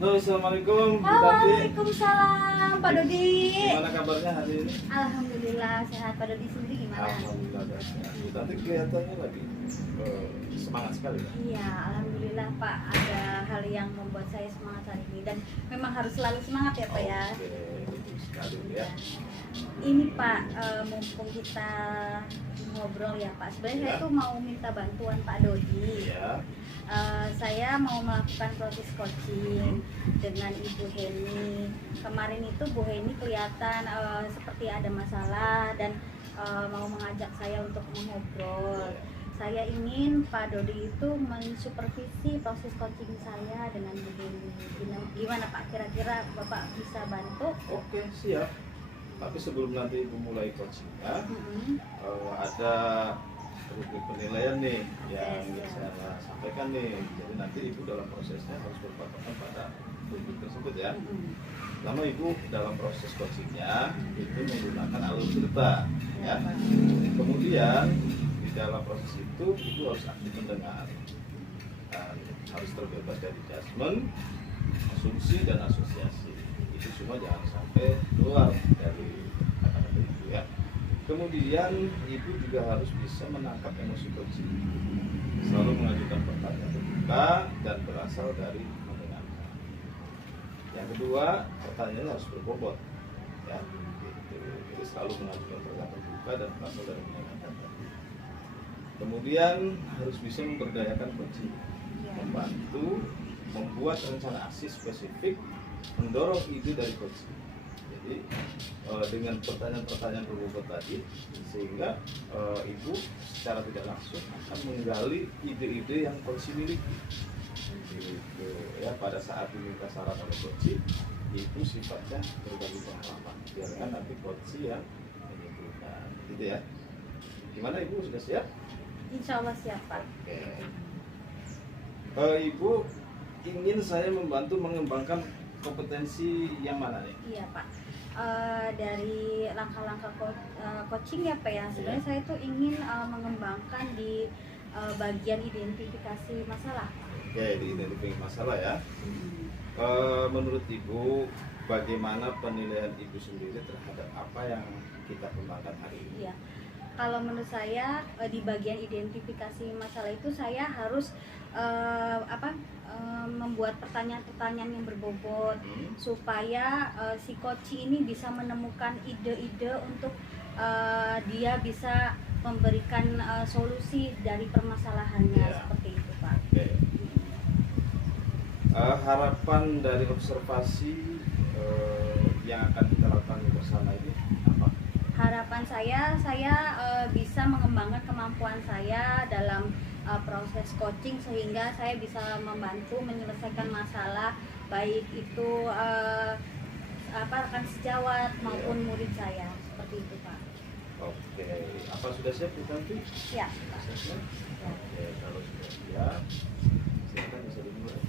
Halo, assalamualaikum. Bu Tati. Waalaikumsalam, Pak Dodi. Gimana kabarnya hari ini? Alhamdulillah sehat. Pak Dodi sendiri gimana? Alhamdulillah sehat. Bu Tati kelihatannya lagi semangat sekali ya? Iya, alhamdulillah Pak. Ada hal yang membuat saya semangat hari ini dan memang harus selalu semangat ya Pak ya. Oke, betul sekali ya. Ini Pak, mumpung kita ngobrol ya Pak. Sebenarnya saya tuh mau minta bantuan Pak Dodi. Ya. Saya mau melakukan proses coaching dengan Ibu Heni. Kemarin itu Bu Heni kelihatan seperti ada masalah dan mau mengajak saya untuk mengobrol. Saya ingin Pak Dodi itu mensupervisi proses coaching saya dengan Bu Heni. Gimana Pak? Kira-kira Bapak bisa bantu? Oke, siap. Tapi sebelum nanti Ibu mulai coachingnya, ada rubrik penilaian nih yang saya sampaikan nih. Jadi nanti Ibu dalam prosesnya harus berpatokan pada rubrik tersebut ya. Pertama, Ibu dalam proses coachingnya itu menggunakan alur cerita ya. Kemudian di dalam proses itu Ibu harus aktif mendengar dan harus terbebas dari judgement, asumsi dan asosiasi. Itu semua jangan sampai keluar dari kata-kata Ibu ya. Kemudian Ibu juga harus bisa menangkap emosi coaching, selalu mengajukan pertanyaan terbuka dan berasal dari mendengarkan. Yang kedua, pertanyaannya harus berbobot ya. Jadi selalu mengajukan pertanyaan terbuka dan berasal dari mendengarkan. Kemudian harus bisa memberdayakan coaching, membantu membuat rencana aksi spesifik, mendorong ide dari coaching. Jadi dengan pertanyaan-pertanyaan berbobot tadi, sehingga Ibu secara tidak langsung akan menggali ide-ide yang coaching miliki. Gitu, ya, pada saat diminta saran oleh coaching, Ibu sifatnya berbagi pengalaman. Biarkan nanti coaching yang menentukan, gitu ya. Gimana Ibu, sudah siap? Insya Allah siap Pak. Oke. Ibu ingin saya membantu mengembangkan kompetensi yang mana nih? Iya Pak. Dari langkah-langkah coaching ya Pak ya. Sebenarnya saya tuh ingin mengembangkan di bagian identifikasi masalah. Oke, di identifikasi masalah ya. Menurut Ibu, bagaimana penilaian Ibu sendiri terhadap apa yang kita kembangkan hari ini? Iya. Kalau menurut saya di bagian identifikasi masalah itu saya harus membuat pertanyaan-pertanyaan yang berbobot supaya si coach ini bisa menemukan ide-ide untuk dia bisa memberikan solusi dari permasalahannya seperti itu Pak. Oke. Harapan dari observasi yang akan kita lakukan bersama ini apa? Harapan saya bisa mengembangkan kemampuan saya dalam proses coaching sehingga saya bisa membantu menyelesaikan masalah baik itu rekan sejawat maupun murid saya seperti itu Pak. Oke, apa sudah siap Bu Tanti? Ya Pak. Oke, kalau sudah siap, silakan bisa dimulai.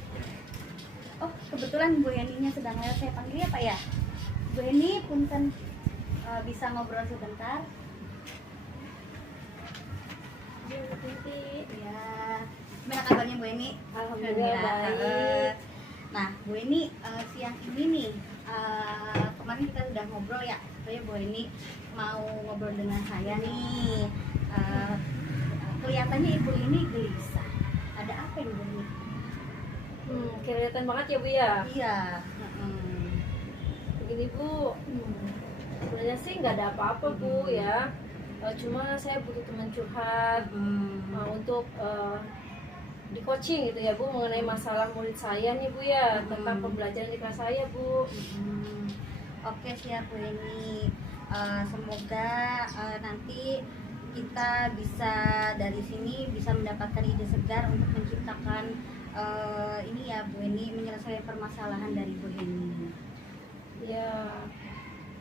Oh kebetulan Bu Heninya sedang lewat, saya panggil ya Pak ya. Bu Heni punten bisa ngobrol sebentar. Ya, gimana kabarnya Bu Eni? Alhamdulillah baik. Nah, Bu Eni siang ini nih, kemarin kita sudah ngobrol ya, saya Bu Eni mau ngobrol dengan saya nih. Kelihatannya Ibu ini gelisah. Ada apa nih Bu Eni? Kelihatan banget ya Bu ya. Iya. Begini Bu, sebenarnya sih nggak ada apa-apa Bu ya. Cuma saya butuh teman curhat untuk di coaching gitu ya Bu, mengenai masalah murid saya nih Bu ya, tentang pembelajaran di kelas saya Bu. Oke siap Bu Eni. Semoga nanti kita bisa dari sini bisa mendapatkan ide segar untuk menciptakan ini ya Bu Heni, menyelesaikan permasalahan dari Bu Heni. Ya,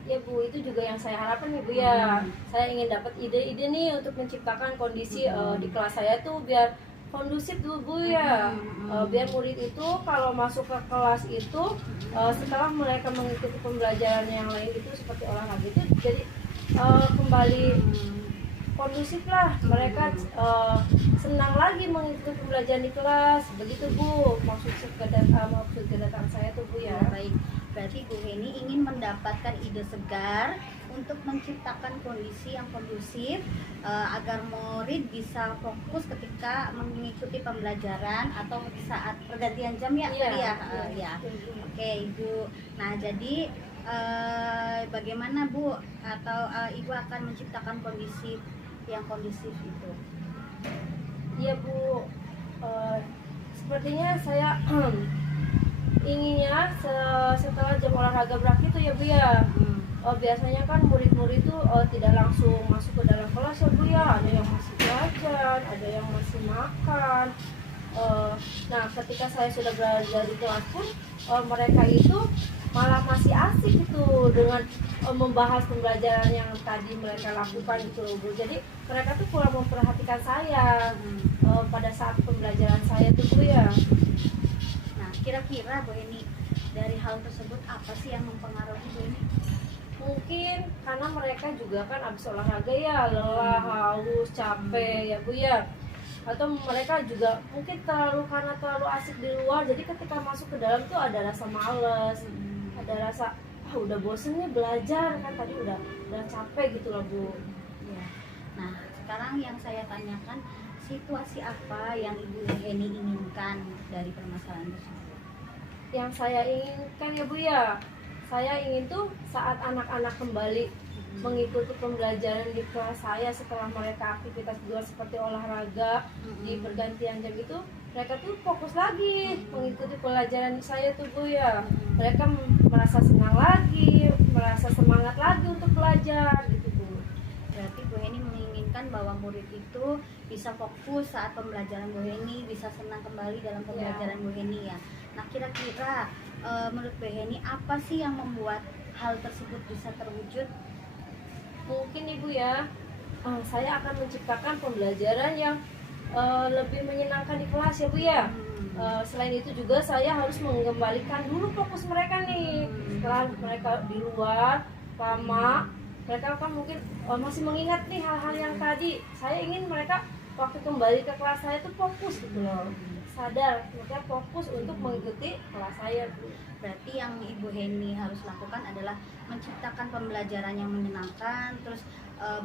ya Bu, itu juga yang saya harapkan ya Bu ya. Saya ingin dapat ide-ide nih untuk menciptakan kondisi di kelas saya tuh biar kondusif dulu Bu ya. Biar murid itu kalau masuk ke kelas itu setelah mereka mengikuti pembelajaran yang lain itu seperti olahraga itu jadi kembali kondusif lah, mereka senang lagi mengikuti pembelajaran di kelas, begitu Bu maksud kedatangan saya tuh Bu ya. Baik, berarti Bu Heni ingin mendapatkan ide segar untuk menciptakan kondisi yang kondusif agar murid bisa fokus ketika mengikuti pembelajaran atau saat pergantian jam ya tadi ya. Ya. Oke Ibu. Nah jadi bagaimana Bu atau Ibu akan menciptakan kondisi yang kondusif itu? Iya Bu, sepertinya saya inginnya setelah jam olahraga berakhir tuh ya Bu ya. Biasanya kan murid-murid itu tidak langsung masuk ke dalam kelas ya Bu ya, ada yang masih belajar, ada yang masih makan. Nah ketika saya sudah belajar di kelas pun mereka itu malah masih asik gitu dengan membahas pembelajaran yang tadi mereka lakukan gitu loh Bu. Jadi mereka tuh kurang memperhatikan saya pada saat pembelajaran saya tuh Bu ya. Nah kira-kira Bu Heni dari hal tersebut apa sih yang mempengaruhi Bu Heni? Mungkin karena mereka juga kan habis olahraga ya, lelah, haus, capek ya Bu ya. Atau mereka juga mungkin karena terlalu asik di luar, jadi ketika masuk ke dalam tuh ada rasa males, ada rasa udah bosen nih belajar kan, tadi udah capek gitu loh Bu ya. Nah sekarang yang saya tanyakan, situasi apa yang Ibu Heni inginkan dari permasalahan tersebut? Yang saya inginkan ya Bu ya, saya ingin tuh saat anak-anak kembali mengikuti pembelajaran di kelas saya setelah mereka aktivitas di luar seperti olahraga di pergantian jam itu, mereka tuh fokus lagi mengikuti pelajaran saya tuh Bu ya. Mereka merasa senang lagi, merasa semangat lagi untuk belajar gitu Bu. Berarti Bu Heni menginginkan bahwa murid itu bisa fokus saat pembelajaran Bu Heni, bisa senang kembali dalam pembelajaran Bu Heni ya. Nah kira-kira menurut Bu Heni apa sih yang membuat hal tersebut bisa terwujud? Mungkin Ibu ya, saya akan menciptakan pembelajaran yang lebih menyenangkan di kelas ya Bu ya. Selain itu juga saya harus mengembalikan dulu fokus mereka nih. Setelah mereka di luar lama, mereka kan mungkin masih mengingat nih hal-hal yang tadi. Saya ingin mereka waktu kembali ke kelas saya tuh fokus gitu loh, sadar, mereka fokus untuk mengikuti kelas saya Bu. Berarti yang Ibu Heni harus lakukan adalah menciptakan pembelajaran yang menyenangkan, terus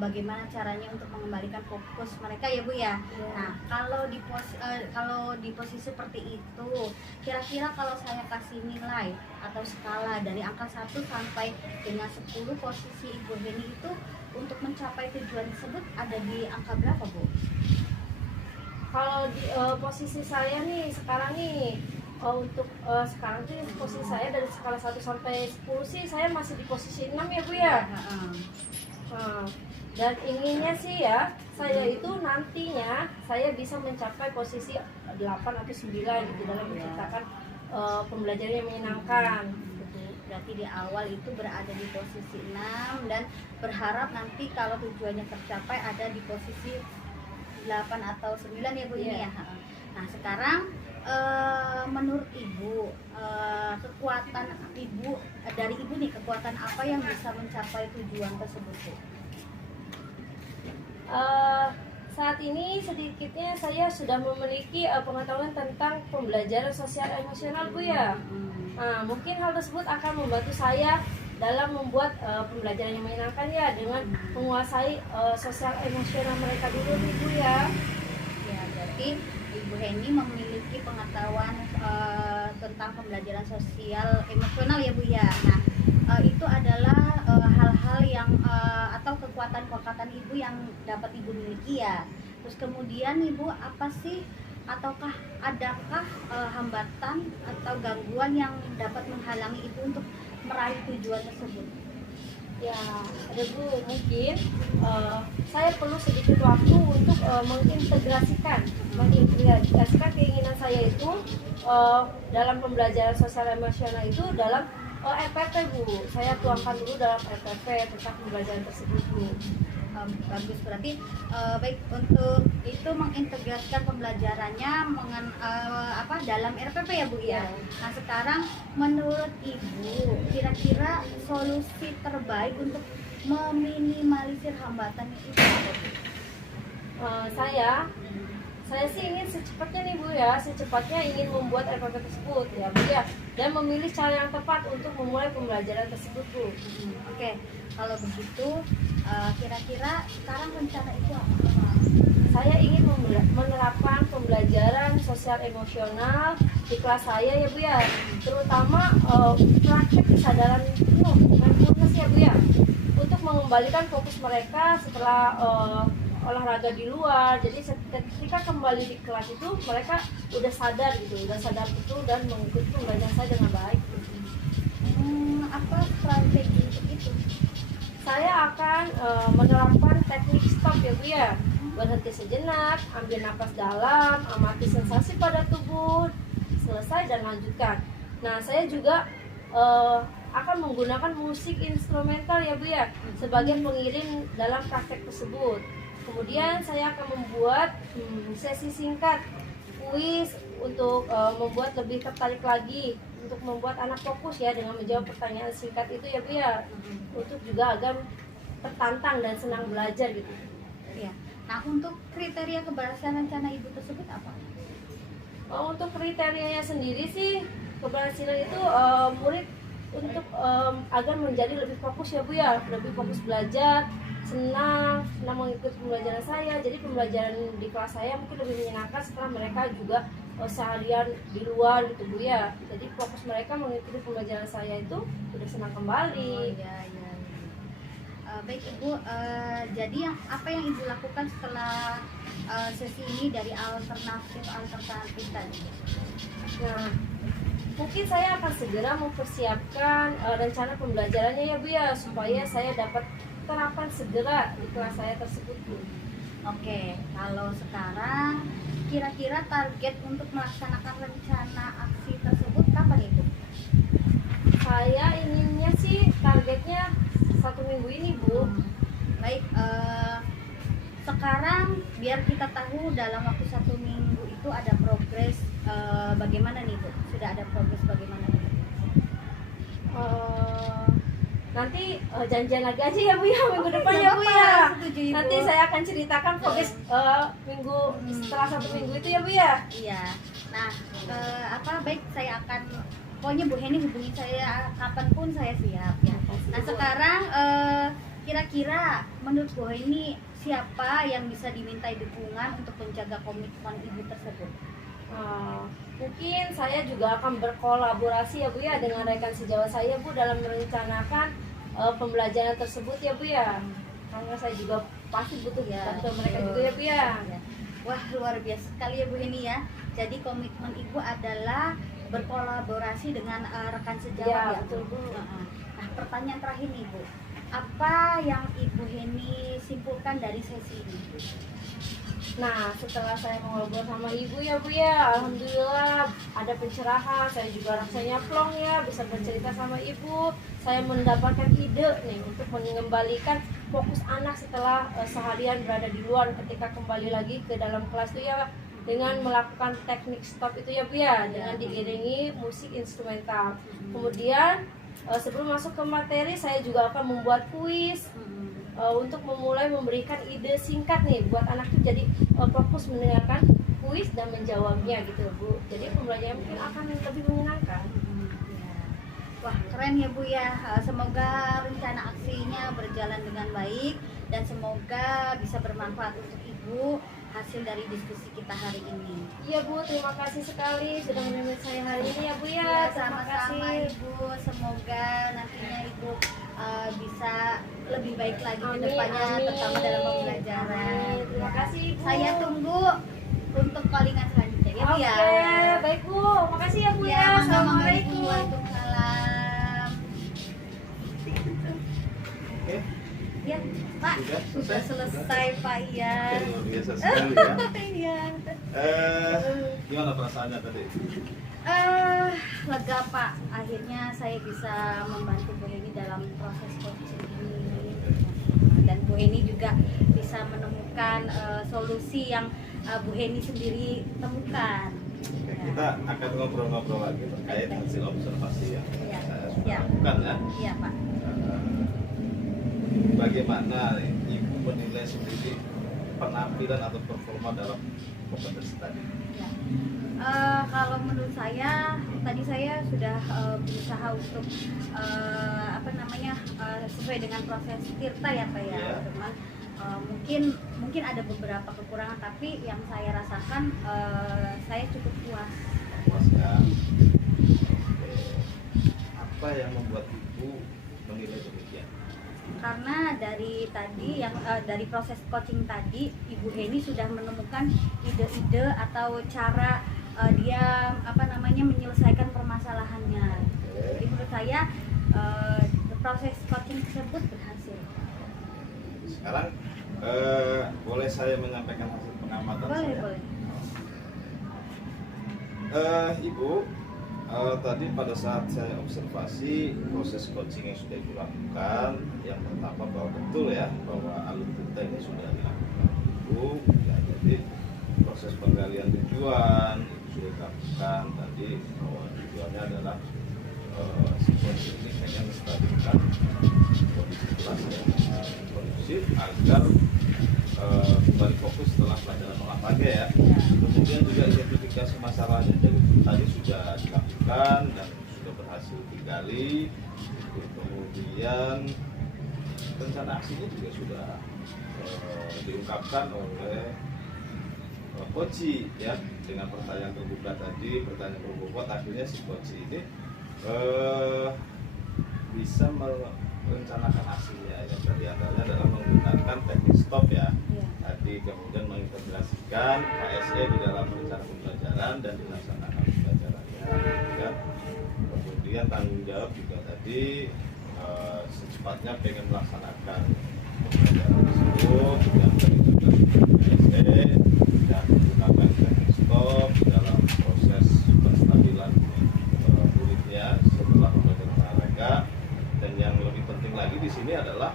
bagaimana caranya untuk mengembalikan fokus mereka ya Bu ya. Nah kalau di posisi seperti itu, kira-kira kalau saya kasih nilai atau skala dari angka 1 sampai dengan 10, posisi Ibu Heni itu untuk mencapai tujuan tersebut ada di angka berapa Bu? Kalau di posisi saya nih sekarang nih, untuk sekarang sih posisi saya dari skala 1 sampai 10 sih saya masih di posisi 6 ya Bu ya. Dan inginnya sih ya saya itu nantinya saya bisa mencapai posisi 8 atau 9 gitu dalam menciptakan pembelajaran yang menyenangkan. Berarti di awal itu berada di posisi 6 dan berharap nanti kalau tujuannya tercapai ada di posisi 8 atau 9 ya Bu ini ya. Nah sekarang menurut Ibu kekuatan Ibu dari Ibu nih, kekuatan apa yang bisa mencapai tujuan tersebut Bu? Saat ini sedikitnya saya sudah memiliki pengetahuan tentang pembelajaran sosial emosional Bu ya. Mungkin hal tersebut akan membantu saya dalam membuat pembelajaran yang menyenangkan ya, dengan menguasai sosial emosional mereka dulu nih Bu ya. Ya berarti Ibu Heni memiliki pengetahuan tentang pembelajaran sosial emosional ya Bu ya. Nah itu adalah hal-hal yang atau kekuatan-kekuatan Ibu yang dapat Ibu miliki ya. Terus kemudian Ibu apa sih, ataukah adakah hambatan atau gangguan yang dapat menghalangi Ibu untuk meraih tujuan tersebut? Ya, ada Bu, mungkin saya perlu sedikit waktu untuk mengintegrasikan keinginan saya itu dalam pembelajaran sosial emosional itu dalam RPP Bu. Saya tuangkan dulu dalam RPP tentang pembelajaran tersebut Bu. Bagus, berarti baik untuk itu mengintegrasikan pembelajarannya dalam RPP ya Bu ya. Nah sekarang menurut Ibu kira-kira solusi terbaik untuk meminimalisir hambatan itu apa Bu? Saya sih ingin secepatnya nih Bu ya, secepatnya ingin membuat RPP tersebut ya Bu ya, dan memilih cara yang tepat untuk memulai pembelajaran tersebut Bu. Oke, kalau begitu kira-kira sekarang rencana itu apa? Saya ingin menerapkan pembelajaran sosial emosional di kelas saya ya Bu ya, terutama praktek kesadaran penuh mindfulness ya Bu ya, untuk mengembalikan fokus mereka setelah olahraga di luar. Jadi ketika kembali di kelas itu mereka udah sadar betul dan mengikuti pembelajaran saya dengan baik. Apa strategi untuk itu? Saya akan menerapkan teknik stop ya Bu ya. Berhenti sejenak, ambil napas dalam, amati sensasi pada tubuh, selesai dan lanjutkan. Nah, saya juga akan menggunakan musik instrumental ya Bu ya, sebagai pengiring dalam praktek tersebut. Kemudian saya akan membuat sesi singkat kuis untuk membuat lebih tertarik lagi, untuk membuat anak fokus ya dengan menjawab pertanyaan singkat itu ya Bu ya, untuk juga agar tertantang dan senang belajar gitu. Ya. Nah, untuk kriteria keberhasilan rencana Ibu tersebut apa? Untuk kriterianya sendiri sih, keberhasilan itu murid untuk agar menjadi lebih fokus ya Bu ya, lebih fokus belajar, senang mengikuti pembelajaran saya. Jadi pembelajaran di kelas saya mungkin lebih menyenangkan setelah mereka juga seharian di luar gitu Bu ya. Jadi fokus mereka mengikuti pembelajaran saya itu udah senang kembali. Baik Ibu, jadi apa yang Ibu lakukan setelah sesi ini dari alternatif tadi? Nah, mungkin saya akan segera mempersiapkan rencana pembelajarannya ya Bu ya, supaya saya dapat terapkan segera di kelas saya tersebut Bu. Oke, kalau sekarang kira-kira target untuk melaksanakan rencana aksi tersebut kapan Ibu? Saya inginnya sih targetnya 1 minggu ini Bu. Baik, sekarang biar kita tahu dalam waktu 1 minggu itu ada progres bagaimana nih Bu? Sudah ada progres bagaimana nih? Nanti janjian lagi aja ya Bu ya, minggu depan ya Bu ya. Setuju, Ibu. Nanti saya akan ceritakan progres minggu setelah 1 minggu itu ya Bu ya. Iya. Nah, baik, saya akan pokoknya Bu Heni hubungi saya kapanpun saya siap ya. Nah sekarang kira-kira menurut Bu Heni siapa yang bisa dimintai dukungan untuk menjaga komitmen Ibu tersebut? Mungkin saya juga akan berkolaborasi ya Bu ya dengan rekan sejawat saya Bu dalam merencanakan pembelajaran tersebut ya Bu ya. Karena saya juga pasti butuh bantuan mereka juga ya Bu ya. Wah, luar biasa sekali ya Bu Heni ya. Jadi komitmen Ibu adalah berkolaborasi dengan rekan sejawat ya betul Bu. Nah, pertanyaan terakhir nih Bu, apa yang Ibu Heni simpulkan dari sesi ini? Nah, setelah saya ngobrol sama Ibu ya Bu ya, alhamdulillah ada pencerahan. Saya juga rasanya plong ya bisa bercerita sama Ibu. Saya mendapatkan ide nih untuk mengembalikan fokus anak setelah seharian berada di luar, ketika kembali lagi ke dalam kelas itu ya, dengan melakukan teknik stop itu ya Bu ya, dengan diiringi musik instrumental. Kemudian sebelum masuk ke materi, saya juga akan membuat kuis untuk memulai memberikan ide singkat nih buat anak itu jadi fokus mendengarkan kuis dan menjawabnya gitu Bu. Jadi pembelajaran mungkin akan lebih menyenangkan. Wah, keren ya Bu ya. Semoga rencana aksinya berjalan dengan baik dan semoga bisa bermanfaat untuk Ibu hasil dari diskusi kita hari ini. Iya Bu, terima kasih sekali sudah menemani saya hari ini ya Bu ya. Sama-sama Ibu. Semoga nantinya Ibu bisa lebih baik lagi ke depannya, terutama dalam pembelajaran. Terima kasih Ibu. Saya tunggu untuk callingan selanjutnya ya Bu ya. Oke, baik Bu. Makasih ya Bu ya. Assalamualaikum. Assalamualaikum. Waalaikumsalam. Pak, sudah selesai Pak Ian. Luar biasa sekali ya. Iya. Gimana perasaannya tadi? Lega Pak, akhirnya saya bisa membantu Bu Heni dalam proses coaching ini, dan Bu Heni juga bisa menemukan solusi yang Bu Heni sendiri temukan. Oke, kita akan ngobrol-ngobrol lagi terkait hasil observasi yang Iya. saya sudah Iya. lakukan ya. Iya Pak. Bagaimana Ibu menilai sendiri penampilan atau performa dalam kompetensi tadi? Ya. Kalau menurut saya, tadi saya sudah berusaha untuk sesuai dengan proses Tirta ya Pak ya. Iya. Cuman mungkin ada beberapa kekurangan, tapi yang saya rasakan saya cukup puas. Puas ya. Oke. Apa yang membuat Ibu menilai demikian? Karena dari tadi dari proses coaching tadi, Ibu Heni sudah menemukan ide-ide atau cara dia menyelesaikan permasalahannya. Jadi menurut saya proses coaching tersebut berhasil. Sekarang boleh saya menyampaikan hasil pengamatan Boleh, saya? boleh. Ibu, tadi pada saat saya observasi proses coaching yang sudah dilakukan, yang pertama bahwa betul ya bahwa alutsista ini sudah dilakukan Ibu, ya, jadi proses penggalian tujuan itu sudah dilakukan tadi, bahwa tujuannya adalah si coaching ini pengen menstabilkan kondisi kelas yang kondusif agar kembali fokus setelah pelajaran olahraga ya. Kemudian juga identifikasi masalahnya jadi tadi sudah dilakukan dan sudah berhasil digali. Kemudian rencana aksinya juga sudah diungkapkan oleh coach ya, dengan pertanyaan terbuka tadi, pertanyaan berbobot, akhirnya si coach ini bisa merencanakan hasilnya yang diantaranya adalah menggunakan teknik stop ya. Tadi kemudian mengintegrasikan KSE di dalam rencana pembelajaran dan dilaksanakan pembelajarannya kan. Kemudian tanggung jawab juga tadi secepatnya pengen melaksanakan pembelajaran tersebut yang terintegrasi KSE dan menggunakan teknik stop di dalam proses penstabilan muridnya setelah pembelajaran olahraga. Dan yang lebih penting lagi di sini adalah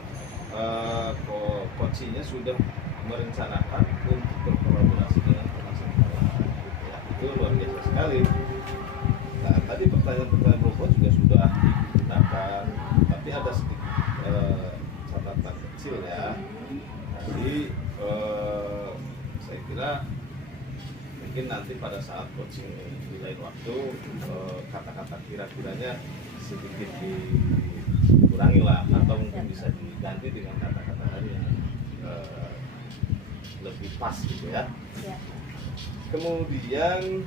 coachingnya sudah merencanakan untuk berkolaborasi dengan penasihat ya, itu luar biasa sekali. Nah, tadi pertanyaan-pertanyaan robot juga sudah digunakan, tapi ada sedikit catatan kecil ya. Jadi saya kira mungkin nanti pada saat coaching di lain waktu kata-kata kira-kiranya sedikit dikurangi lah, atau mungkin bisa diganti dengan kata-kata lain yang lebih pas gitu ya. Kemudian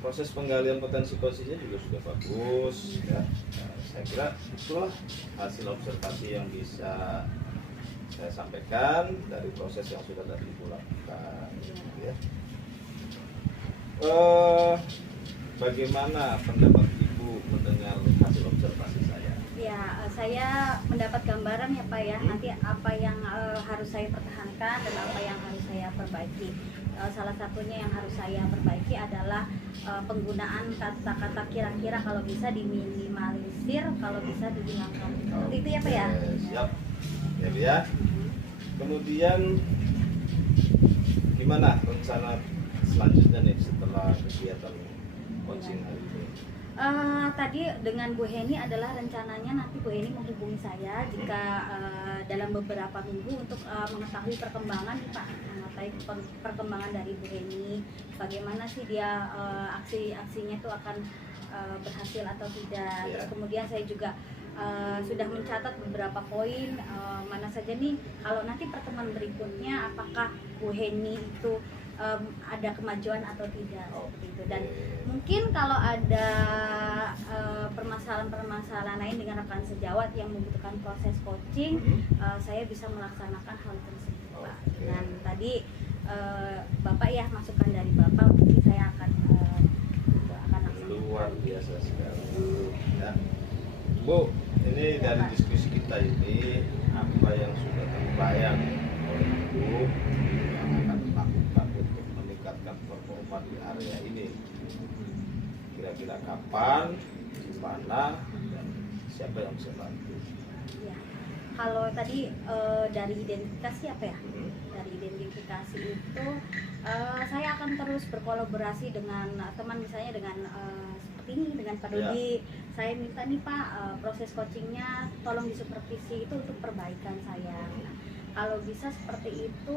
proses penggalian potensi posisinya juga sudah bagus ya. Nah, saya kira itulah hasil observasi yang bisa saya sampaikan dari proses yang sudah tadi Ibu lakukan gitu ya. Bagaimana pendapat Ibu mendengar hasil observasi saya? Ya, saya mendapat gambaran ya Pak ya, nanti apa yang harus saya pertahankan dan apa yang harus saya perbaiki. Salah satunya yang harus saya perbaiki adalah penggunaan kata-kata kira-kira, kalau bisa diminimalisir, kalau bisa dihilangkan. Seperti itu ya Pak ya? Siap. Ya. Kemudian gimana rencana selanjutnya nih setelah kegiatan coaching hari ini? Tadi dengan Bu Heni adalah rencananya nanti Bu Heni menghubungi saya jika dalam beberapa minggu untuk mengetahui perkembangan Pak, mengetahui perkembangan dari Bu Heni, bagaimana sih dia aksi-aksinya itu akan berhasil atau tidak. Terus kemudian saya juga sudah mencatat beberapa poin, mana saja nih kalau nanti pertemuan berikutnya apakah Bu Heni itu ada kemajuan atau tidak, seperti itu. Dan mungkin kalau ada permasalahan-permasalahan lain dengan rekan sejawat yang membutuhkan proses coaching, saya bisa melaksanakan hal tersebut Pak. Dan tadi Bapak ya, masukan dari Bapak mungkin saya akan laksanakan. Luar biasa sekali ya Bu. ini dari diskusi kita ini apa yang sudah terbayang oleh Ibu yang akan dilakukan untuk meningkatkan performa di area ini. Kira-kira kapan, di mana, dan siapa yang bisa bantu? Ya. Kalau tadi dari identifikasi apa ya? Dari identifikasi itu saya akan terus berkolaborasi dengan teman, misalnya dengan seperti ini, dengan Pak Dodi. Saya minta nih Pak, proses coachingnya tolong disupervisi itu untuk perbaikan saya. Nah, kalau bisa seperti itu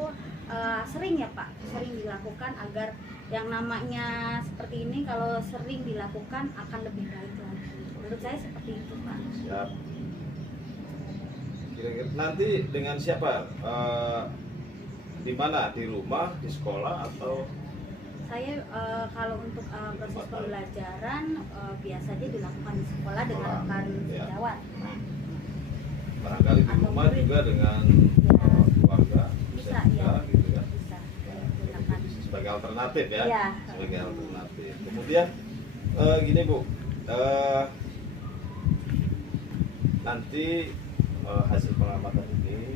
sering ya Pak, sering dilakukan agar yang namanya seperti ini kalau sering dilakukan akan lebih baik lagi. Menurut saya seperti itu Pak. Siap. Kira-kira nanti dengan siapa? Di mana? Di rumah, di sekolah, atau? Saya kalau untuk proses pembelajaran biasanya dilakukan di sekolah dengan rekan sejawat. Barangkali di rumah juga dengan keluarga, Bisa, juga, ya. gitu ya. Bisa digunakan. Sebagai alternatif ya. Iya. Sebagai alternatif. Kemudian gini Bu, nanti hasil pengamatan ini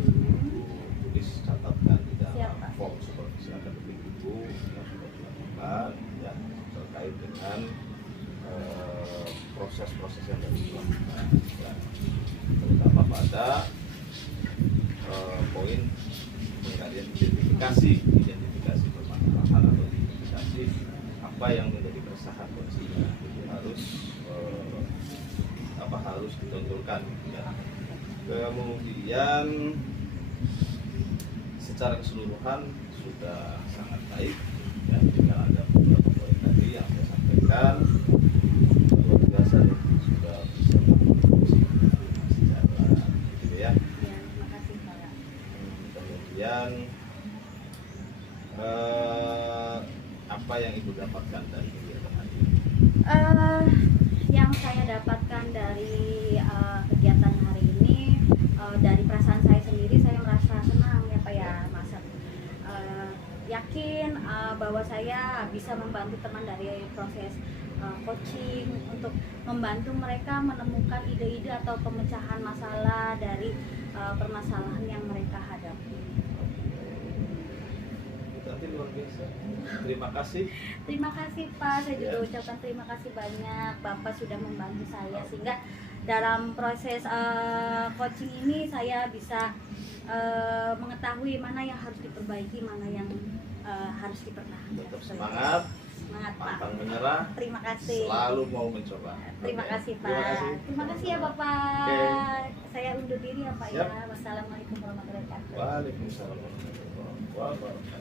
tulis catatkan di dalam Siap, Pak. form supervisi akademik Ibu yang sudah dilakukan ya, terkait dengan proses-proses yang tadi dilakukan ya, terutama pada poin penggalian identifikasi permasalahan atau identifikasi apa yang menjadi keresahan konsumen itu harus harus ditonjolkan ya. Kemudian secara keseluruhan sudah sangat baik ya, tinggal ada beberapa poin tadi yang saya sampaikan luar biasa nih, sudah bisa berfungsi secara gitu ya. Ya, terima kasih Pak. Kemudian apa yang Ibu dapatkan dari kegiatan hari ini? Yang saya dapatkan dari kegiatan hari ini, dari perasaan saya sendiri, saya merasa senang ya Pak ya, Mas. Yakin bahwa saya bisa membantu teman dari proses coaching untuk membantu mereka menemukan ide-ide atau pemecahan masalah dari permasalahan yang mereka hadapi. Berarti luar biasa. Terima kasih. Terima kasih Pak, saya juga Ya. ucapkan terima kasih banyak. Bapak sudah membantu saya sehingga dalam proses coaching ini saya bisa mengetahui mana yang harus diperbaiki, mana yang harus dipertahankan. Tetap semangat, Semangat Pak. pantang menyerah, Terima kasih. selalu mau mencoba. Terima Oke. kasih Pak. Terima kasih. Terima kasih ya Bapak. Oke. Saya undur diri ya Pak Siap. ya. Wassalamualaikum warahmatullahi wabarakatuh. Waalaikumsalam warahmatullahi wabarakatuh.